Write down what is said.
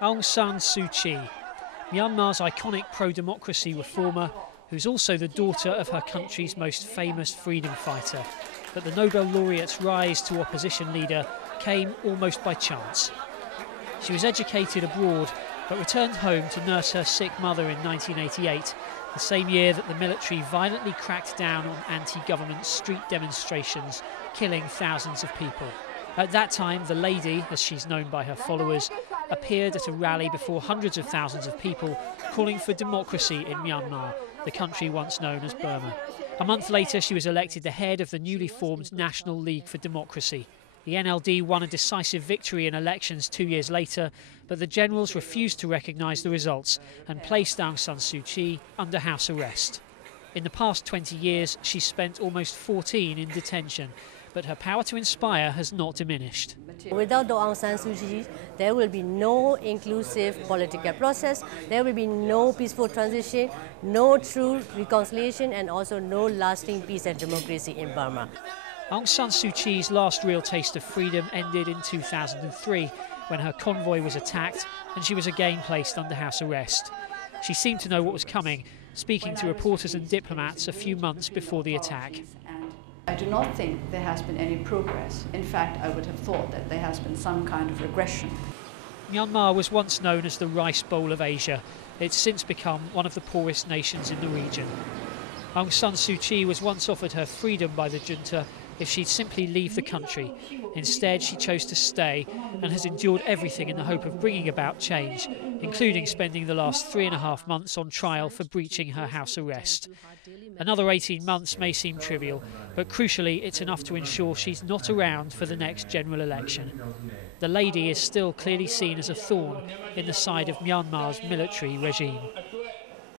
Aung San Suu Kyi, Myanmar's iconic pro-democracy reformer, who's also the daughter of her country's most famous freedom fighter. But the Nobel laureate's rise to opposition leader came almost by chance. She was educated abroad, but returned home to nurse her sick mother in 1988, the same year that the military violently cracked down on anti-government street demonstrations, killing thousands of people. At that time, the lady, as she's known by her followers, appeared at a rally before hundreds of thousands of people calling for democracy in Myanmar, the country once known as Burma. A month later, she was elected the head of the newly formed National League for Democracy. The NLD won a decisive victory in elections 2 years later, but the generals refused to recognise the results and placed Aung San Suu Kyi under house arrest. In the past 20 years, she's spent almost 14 in detention, but her power to inspire has not diminished. Without the Aung San Suu Kyi, there will be no inclusive political process, there will be no peaceful transition, no true reconciliation, and also no lasting peace and democracy in Burma. Aung San Suu Kyi's last real taste of freedom ended in 2003, when her convoy was attacked and she was again placed under house arrest. She seemed to know what was coming, speaking to reporters and diplomats a few months before the attack. I do not think there has been any progress. In fact, I would have thought that there has been some kind of regression. Myanmar was once known as the Rice Bowl of Asia. It's since become one of the poorest nations in the region. Aung San Suu Kyi was once offered her freedom by the junta if she'd simply leave the country. Instead, she chose to stay and has endured everything in the hope of bringing about change, including spending the last 3.5 months on trial for breaching her house arrest. Another 18 months may seem trivial, but crucially, it's enough to ensure she's not around for the next general election. The lady is still clearly seen as a thorn in the side of Myanmar's military regime.